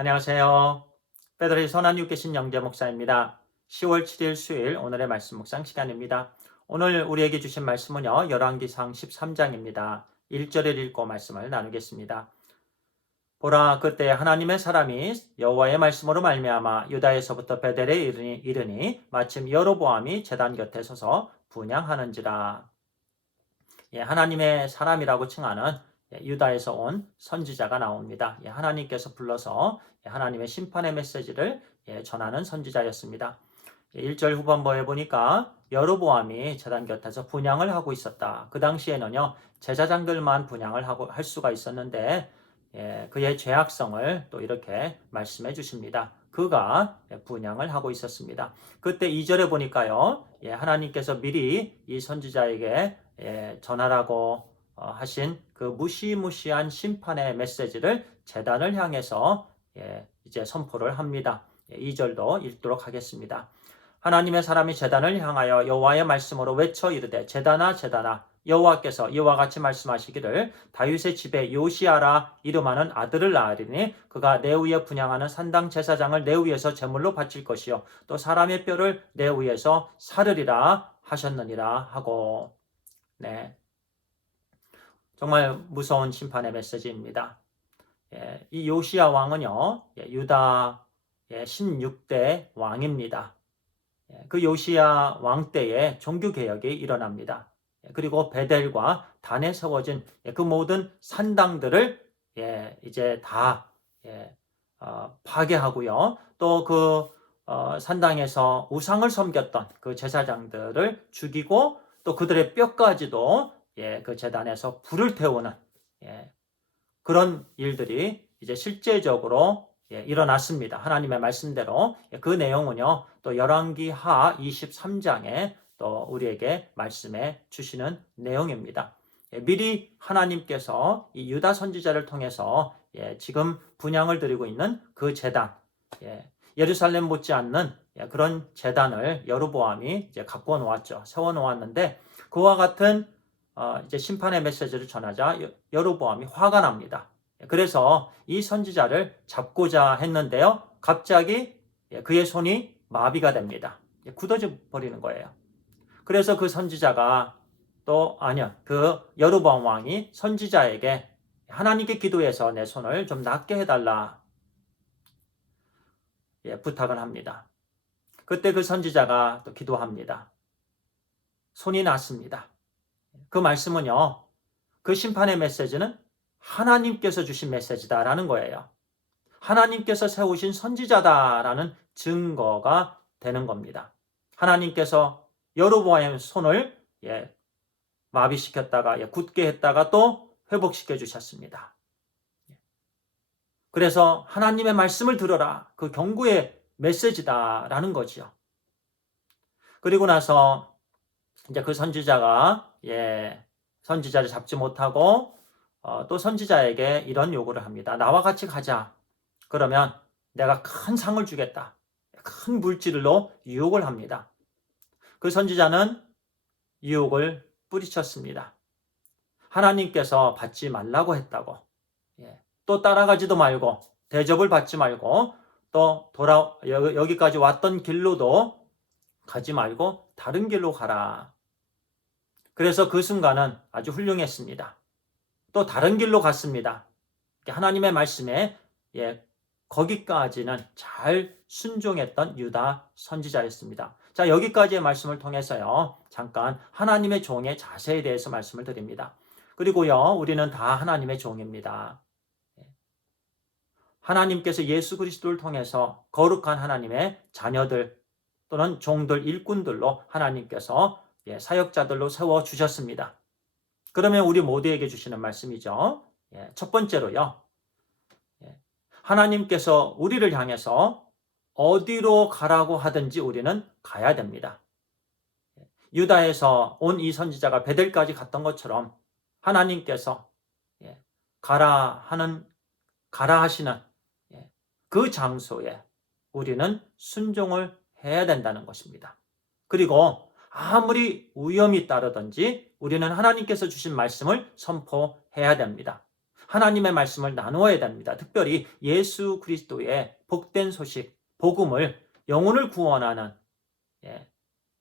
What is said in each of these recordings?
안녕하세요. 베드로의 선한 육계신 영재 목사입니다. 10월 7일 수요일 오늘의 말씀 묵상 시간입니다. 오늘 우리에게 주신 말씀은요. 열왕기상 13장입니다. 1절을 읽고 말씀을 나누겠습니다. 보라, 그때 하나님의 사람이 여호와의 말씀으로 말미암아 유다에서부터 베델에 이르니 마침 여로보암이 제단 곁에 서서 분향하는지라. 하나님의 사람이라고 칭하는 유다에서 온 선지자가 나옵니다. 하나님께서 불러서 하나님의 심판의 메시지를 전하는 선지자였습니다. 1절 후반부에 보니까 여로보암이 제단 곁에서 분향을 하고 있었다. 그 당시에는요, 제사장들만 분향을 할 수가 있었는데 그의 죄악성을 또 이렇게 말씀해 주십니다. 그가 분향을 하고 있었습니다. 그때 2절에 보니까요, 하나님께서 미리 이 선지자에게 전하라고 하신 그 무시무시한 심판의 메시지를 제단을 향해서 이제 선포를 합니다. 2절도 읽도록 하겠습니다. 하나님의 사람이 제단을 향하여 여호와의 말씀으로 외쳐 이르되 제단아 제단아 여호와께서 이와 같이 말씀하시기를 다윗의 집에 요시아라 이름하는 아들을 낳으리니 그가 내 위에 분향하는 산당 제사장을 내 위에서 제물로 바칠 것이요 또 사람의 뼈를 내 위에서 사르리라 하셨느니라 하고. 네, 정말 무서운 심판의 메시지입니다. 이 요시야 왕은요, 유다의 16대 왕입니다. 그 요시야 왕 때에 종교개혁이 일어납니다. 그리고 베델과 단에 세워진 그 모든 산당들을 이제 다 파괴하고요. 또 그 산당에서 우상을 섬겼던 그 제사장들을 죽이고 또 그들의 뼈까지도 그 제단에서 불을 태우는 그런 일들이 이제 실제적으로 일어났습니다. 하나님의 말씀대로. 그 내용은요, 또 열왕기하 23장에 또 우리에게 말씀해 주시는 내용입니다. 미리 하나님께서 이 유다 선지자를 통해서 지금 분향을 드리고 있는 그 제단, 예루살렘 못지않는 그런 제단을 여로보암이 이제 갖고 놓았죠. 세워 놓았는데 그와 같은 이제 심판의 메시지를 전하자 여로보암이 화가 납니다. 그래서 이 선지자를 잡고자 했는데요. 갑자기 그의 손이 마비가 됩니다. 굳어져 버리는 거예요. 그래서 그 선지자가 그 여로보암 왕이 선지자에게 하나님께 기도해서 내 손을 좀 낫게 해달라 부탁을 합니다. 그때 그 선지자가 또 기도합니다. 손이 낫습니다. 그 말씀은요, 그 심판의 메시지는 하나님께서 주신 메시지다라는 거예요. 하나님께서 세우신 선지자다라는 증거가 되는 겁니다. 하나님께서 여로보암의 손을 마비시켰다가 굳게 했다가 또 회복시켜 주셨습니다. 그래서 하나님의 말씀을 들어라. 그 경고의 메시지다라는 거지요. 그리고 나서 이제 그 선지자가 선지자를 잡지 못하고 또 선지자에게 이런 요구를 합니다. 나와 같이 가자. 그러면 내가 큰 상을 주겠다. 큰 물질로 유혹을 합니다. 그 선지자는 유혹을 뿌리쳤습니다. 하나님께서 받지 말라고 했다고. 또 따라가지도 말고 대접을 받지 말고 또 여기까지 왔던 길로도 가지 말고 다른 길로 가라. 그래서 그 순간은 아주 훌륭했습니다. 또 다른 길로 갔습니다. 하나님의 말씀에 거기까지는 잘 순종했던 유다 선지자였습니다. 자, 여기까지의 말씀을 통해서요, 잠깐 하나님의 종의 자세에 대해서 말씀을 드립니다. 그리고요, 우리는 다 하나님의 종입니다. 하나님께서 예수 그리스도를 통해서 거룩한 하나님의 자녀들 또는 종들, 일꾼들로 하나님께서 사역자들로 세워주셨습니다. 그러면 우리 모두에게 주시는 말씀이죠. 첫 번째로요, 하나님께서 우리를 향해서 어디로 가라고 하든지 우리는 가야 됩니다. 유다에서 온 이 선지자가 베델까지 갔던 것처럼 하나님께서 가라 하시는 그 장소에 우리는 순종을 해야 된다는 것입니다. 그리고 아무리 위험이 따르든지 우리는 하나님께서 주신 말씀을 선포해야 됩니다. 하나님의 말씀을 나누어야 됩니다. 특별히 예수 그리스도의 복된 소식, 복음을, 영혼을 구원하는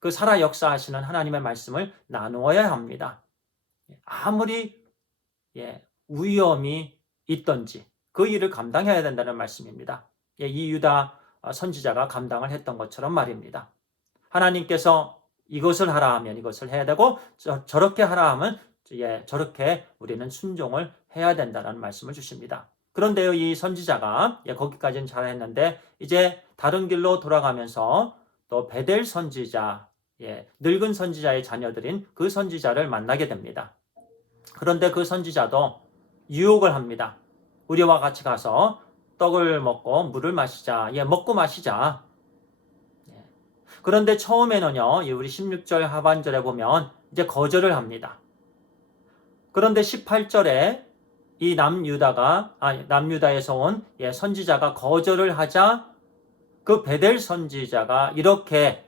그 살아 역사하시는 하나님의 말씀을 나누어야 합니다. 아무리 위험이 있던지 그 일을 감당해야 된다는 말씀입니다. 이 유다 선지자가 감당을 했던 것처럼 말입니다. 하나님께서 이것을 하라 하면 이것을 해야 되고 저렇게 하라 하면 저렇게 우리는 순종을 해야 된다는 말씀을 주십니다. 그런데요, 이 선지자가 거기까지는 잘했는데 이제 다른 길로 돌아가면서 또 베델 선지자, 늙은 선지자의 자녀들인 그 선지자를 만나게 됩니다. 그런데 그 선지자도 유혹을 합니다. 우리와 같이 가서 떡을 먹고 물을 마시자. 먹고 마시자. 그런데 처음에는요, 우리 16절 하반절에 보면 이제 거절을 합니다. 그런데 18절에 이 남유다에서 온 선지자가 거절을 하자 그 베델 선지자가 이렇게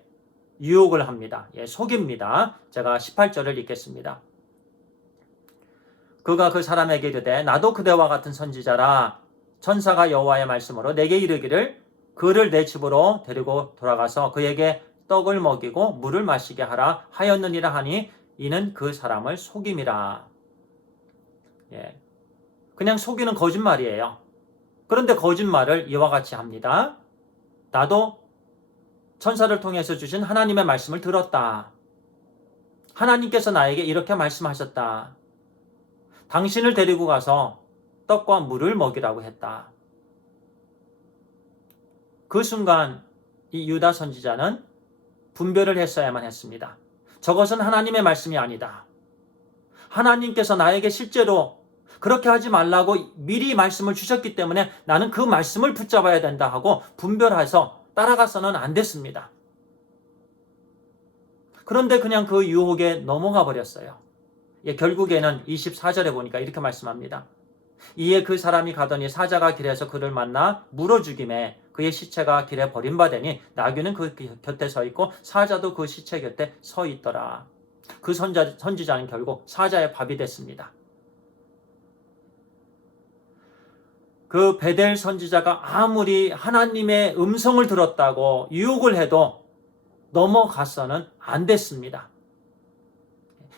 유혹을 합니다. 속입니다. 제가 18절을 읽겠습니다. 그가 그 사람에게 이르되 나도 그대와 같은 선지자라. 천사가 여호와의 말씀으로 내게 이르기를 그를 내 집으로 데리고 돌아가서 그에게 떡을 먹이고 물을 마시게 하라 하였느니라 하니 이는 그 사람을 속임이라. 그냥 속이는 거짓말이에요. 그런데 거짓말을 이와 같이 합니다. 나도 천사를 통해서 주신 하나님의 말씀을 들었다. 하나님께서 나에게 이렇게 말씀하셨다. 당신을 데리고 가서 떡과 물을 먹이라고 했다. 그 순간 이 유다 선지자는 분별을 했어야만 했습니다. 저것은 하나님의 말씀이 아니다. 하나님께서 나에게 실제로 그렇게 하지 말라고 미리 말씀을 주셨기 때문에 나는 그 말씀을 붙잡아야 된다 하고 분별해서 따라가서는 안 됐습니다. 그런데 그냥 그 유혹에 넘어가 버렸어요. 결국에는 24절에 보니까 이렇게 말씀합니다. 이에 그 사람이 가더니 사자가 길에서 그를 만나 물어 죽임에 그의 시체가 길에 버림받으니 나귀는 그 곁에 서 있고 사자도 그 시체 곁에 서 있더라. 그 선지자는 결국 사자의 밥이 됐습니다. 그 베델 선지자가 아무리 하나님의 음성을 들었다고 유혹을 해도 넘어가서는 안 됐습니다.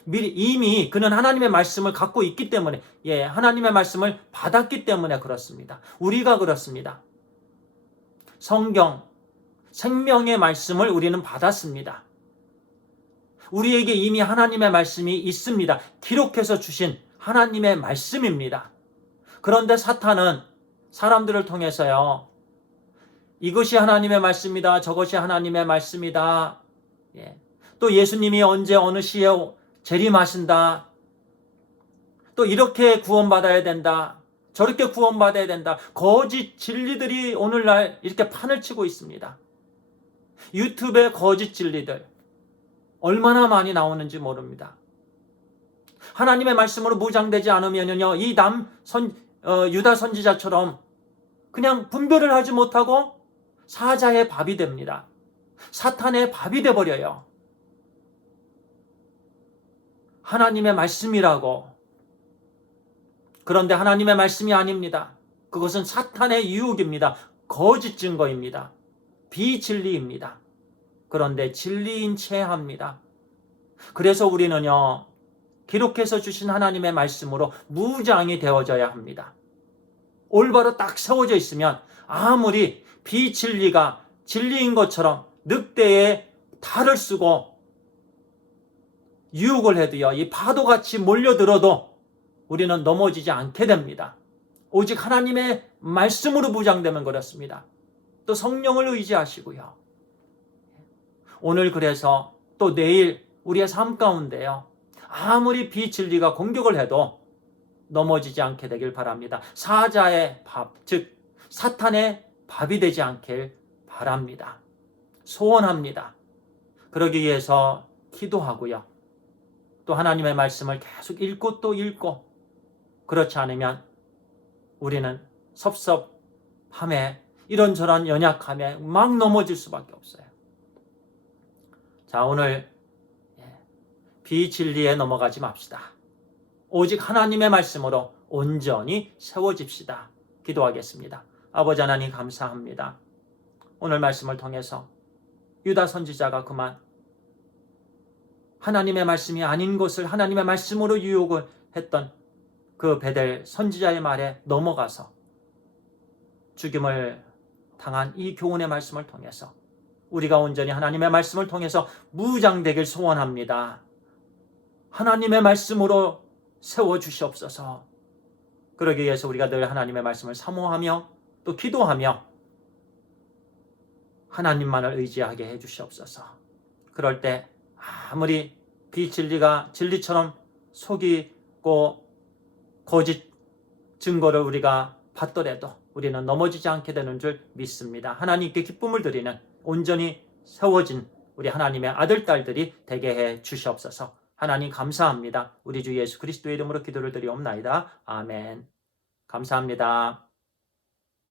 이미 그는 하나님의 말씀을 갖고 있기 때문에, 하나님의 말씀을 받았기 때문에 그렇습니다. 우리가 그렇습니다. 성경, 생명의 말씀을 우리는 받았습니다. 우리에게 이미 하나님의 말씀이 있습니다. 기록해서 주신 하나님의 말씀입니다. 그런데 사탄은 사람들을 통해서요, 이것이 하나님의 말씀이다, 저것이 하나님의 말씀이다, 또 예수님이 언제 어느 시에 재림하신다, 또 이렇게 구원받아야 된다, 저렇게 구원받아야 된다, 거짓 진리들이 오늘날 이렇게 판을 치고 있습니다. 유튜브에 거짓 진리들 얼마나 많이 나오는지 모릅니다. 하나님의 말씀으로 무장되지 않으면요, 이 유다 선지자처럼 그냥 분별을 하지 못하고 사자의 밥이 됩니다. 사탄의 밥이 돼버려요. 하나님의 말씀이라고. 그런데 하나님의 말씀이 아닙니다. 그것은 사탄의 유혹입니다. 거짓 증거입니다. 비진리입니다. 그런데 진리인 채 합니다. 그래서 우리는요, 기록해서 주신 하나님의 말씀으로 무장이 되어져야 합니다. 올바로 딱 세워져 있으면 아무리 비진리가 진리인 것처럼 늑대의 탈을 쓰고 유혹을 해도요, 이 파도같이 몰려들어도 우리는 넘어지지 않게 됩니다. 오직 하나님의 말씀으로 무장되면 그렇습니다. 또 성령을 의지하시고요. 오늘 그래서 또 내일 우리의 삶 가운데요, 아무리 비진리가 공격을 해도 넘어지지 않게 되길 바랍니다. 사자의 밥, 즉 사탄의 밥이 되지 않길 바랍니다. 소원합니다. 그러기 위해서 기도하고요. 또 하나님의 말씀을 계속 읽고 또 읽고, 그렇지 않으면 우리는 섭섭함에 이런저런 연약함에 막 넘어질 수밖에 없어요. 자, 오늘 비진리에 넘어가지 맙시다. 오직 하나님의 말씀으로 온전히 세워집시다. 기도하겠습니다. 아버지 하나님 감사합니다. 오늘 말씀을 통해서 유다 선지자가 그만 하나님의 말씀이 아닌 것을 하나님의 말씀으로 유혹을 했던 그 베델 선지자의 말에 넘어가서 죽임을 당한 이 교훈의 말씀을 통해서 우리가 온전히 하나님의 말씀을 통해서 무장되길 소원합니다. 하나님의 말씀으로 세워주시옵소서. 그러기 위해서 우리가 늘 하나님의 말씀을 사모하며 또 기도하며 하나님만을 의지하게 해주시옵소서. 그럴 때 아무리 비진리가 진리처럼 속이고 거짓 증거를 우리가 받더라도 우리는 넘어지지 않게 되는 줄 믿습니다. 하나님께 기쁨을 드리는 온전히 세워진 우리 하나님의 아들, 딸들이 되게 해 주시옵소서. 하나님 감사합니다. 우리 주 예수 그리스도의 이름으로 기도를 드리옵나이다. 아멘. 감사합니다.